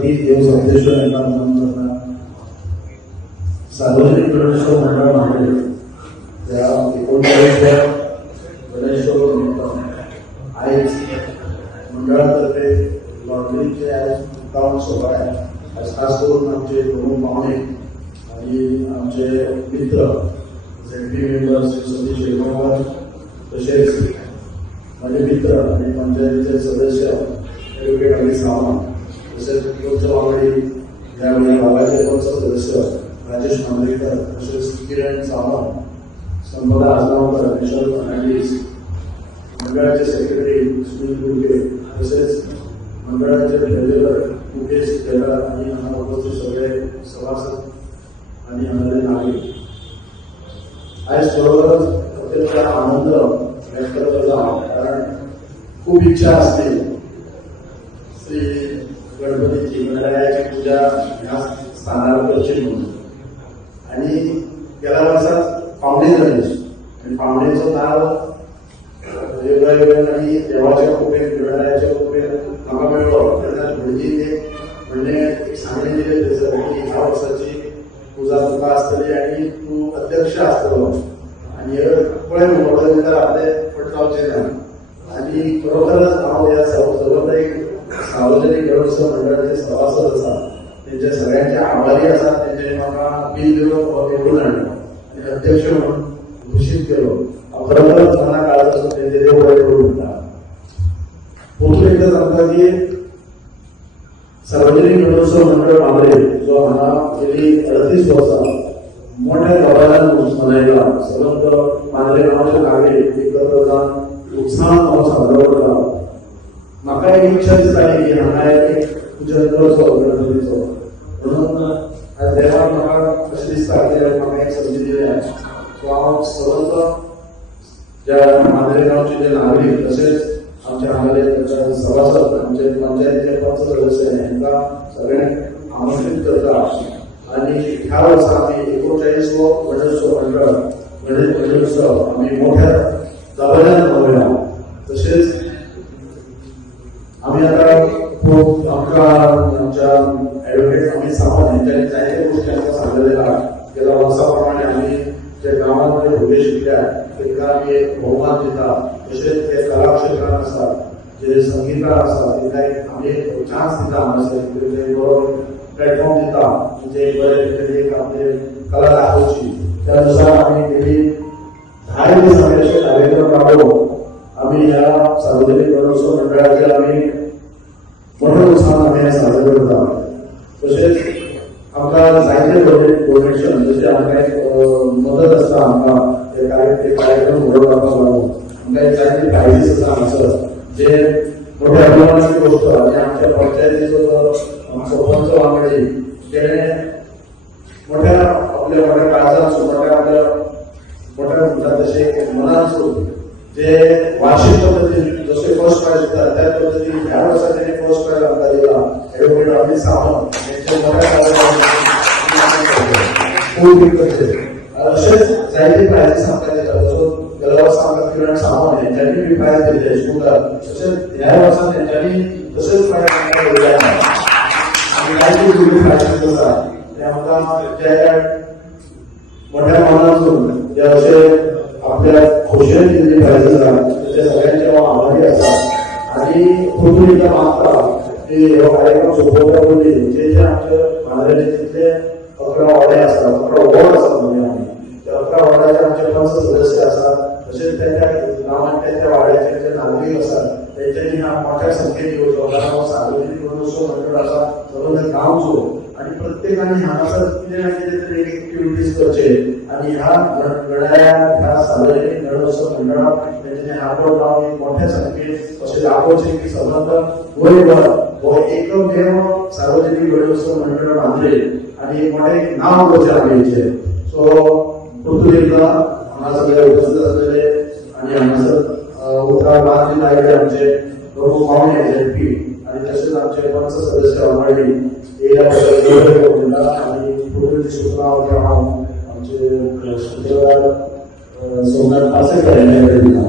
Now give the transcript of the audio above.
देव संदेश्वर यांना नमन करणार. सार्वजनिक गणेशोत्सव मंडळ मांडले त्या 39व्या गणेशोत्सव निमित्त आज मंडळातर्फे लॉटरीचे आज मुक्काम सोहळा आहे. आज खास करून आमचे प्रमुख पाहुणे आणि आमचे मित्र झेडपी मेंबर श्री सतीश शेगावकर तसेच माझे मित्र आणि पंचायतीचे सदस्य ॲडव्होकेट अली सावंत तसेच उत्सव आघाडी यावेळी गावाचे पंच सदस्य राजेश मांजरेकर तसेच किरण सावंत संपदा आजगावकर विशाल फर्नांडिस मंडळाचे सेक्रेटरी सुनील गुडगे तसेच मंडळाचे ट्रेझरर मुकेश केदार आणि उपस्थित सगळे सभासद आणि आमचे नागरिक आज बरोबरच अत्यंत आनंद व्यक्त करत आहोत. कारण खूप इच्छा असते श्री गणपतीची गणरायाची पूजा ह्या स्थानावर करची म्हणून आणि गेल्या वर्षात पावणे गणेश आणि पावणेचं नाव वेगवेगळ्या आणि देवाच्या कृपेत गणरायाच्या कृपेत नका मिळवलं त्याला भटजी ते म्हणजे एक सांगणे दिले त्याचं की ह्या वर्षाची पूजा तुका असतली आणि तू अध्यक्ष असतो आणि पळय म्हणून आपले पटकावचे नाही आणि खरोखरच नाव या सार्वजनिक गणेशोत्सव मंडळाचे सभासद असतात त्यांच्या सगळ्यांचे आभारी असतात. त्यांचे म्हाका बिल निवडून आणलं आणि अध्यक्ष म्हणून घोषित केलं. खरोखरच मला काळात असून त्यांचे देव बरे करून म्हणतात. पुढे एकदा सांगता की सार्वजनिक गणेशोत्सव मंडळ मांडले जो हा गेली 38 वर्षा मोठ्या दबावानं मनायला सर्वत्र मांजरे गावाच्या गावे एकत्र जाऊन उत्साहात साजरा करता. म्हाका एक इच्छा दिसताली की हांगा एक पूजन करचो गणपतीचो म्हणून आज देवान म्हाका अशें दिसता की म्हाका एक संधी दिली आहे. सो हांव सर्वत्र ज्या मांजरे गावचे जे नागरीक तसेच आमच्या हांगाले सभासद आमचे पंचायतीचे पंच सदस्य यांना सगळ्यांक आमंत्रित करता आणि ह्या वर्सा आम्ही 39वो गणेशोत्सव मंडळ गणेश गणेशोत्सव आम्ही मोठ्या दबाज्यान मनवया. तसेच आम्ही आता खूप आमच्या ॲडव्होकेट अमित सावंत यांच्यानी जायत्या गोष्टी आमकां सांगलेल्या गेल्या वर्साप्रमाणे आम्ही जे गावांमध्ये भुगे शिकल्या तांकां आमी एक भोवमान दिता. तसेच ते कला क्षेत्रांत आसात जे संगीतकार आसात तांकां आमी एक चान्स दिता हांगासर बरो प्लॅटफॉर्म दिता म्हणजे बरे एक आपले कला दाखोवची. त्यानुसार आम्ही गेली 10 दीस आमी अशे कार्यक्रम राबोवन आम्ही ह्या सार्वजनिक गणेशोत्सव मंडळाचे आम्ही मोठ्या उत्साहात आम्ही साजरे करता. तसेच आमकां जायते डोनेशन जसे आमकां एक मदत आसता आमकां ते कार्यक्रम घडोवपाक लागून आमकां जायते प्रायजीस आसा हांगासर जे मोठ्या अभिमानाची गोष्ट आणि आमच्या पंचायतीचो जो आमचो पंच वांगडी तेणे मोठ्या आपल्या मोठ्या काळजांसून मोठ्या आपल्या मोठ्या म्हणतात तशे मनांसून जे वार्षिक पद्धतीने जसे फर्स्ट प्राइज दितात त्या पद्धतीने ह्या वर्षा त्यांनी फर्स्ट प्राइज आमकां दिला. ॲडव्होकेट अमित सावंत यांच्या मोठ्या असेच जायते प्राइजीस आमकां दितात. जसो गेल्या वर्सा आमकां किरण सावंत यांच्यानी बी प्राइज दिले स्कूलार तशेंच ह्या वर्सा त्यांच्यानी तसेच प्राइज आमकां दिले आणि जायते वेगळी प्राइजीस आसात ते आमकां जे मोठ्या मनातून जे असे आपल्या खोशेन दिल्ली प्राइजीस त्याच्या सगळ्यांचे आभारी असतात आणि पुढे एकदा मागता की हो कार्यक्रम सोपवता बोलली जे जे आमच्या मांजरेचे 11 वाडे असतात 11 वॉर्ड असतात म्हणजे आम्ही त्या 11 वॉर्डाचे आमचे पंच सदस्य असतात. तसेच त्यांच्या गावांच्या त्या वाड्याचे जे नागरिक असतात त्यांच्यानी ह्या मोठ्या संख्येने येवचो. कारण सार्वजनिक गणेशोत्सव मंडळ आसा सगळं गांवचो आणि प्रत्येकाने हांगासर कितें ना कितें तरी एक्टिविटीज करचे आणि ह्या गणराया ह्या सार्वजनिक गणेशोत्सव मंडळाक तेंच्यानी आपलो गांव एक मोठ्या संख्येन अशें दाखोवचें की समजा गोंयभर हो एकमेव सार्वजनिक गणेशोत्सव मंडळ बांदले आणि एक मोठें नांव करचें आमचें. सो परतून एकदा हांगा सगळे उपस्थित आसलेले आणि हांगासर उतराक मान दिवन आयिल्ले आमचे प्रमुख पाहुणे झेडपी आणि तसेच आमचे पंच सदस्य वांगडी हे आणि पुढील सूचना हांव आमचे सोमनाथ पासेकर यांच्याकडे दिला.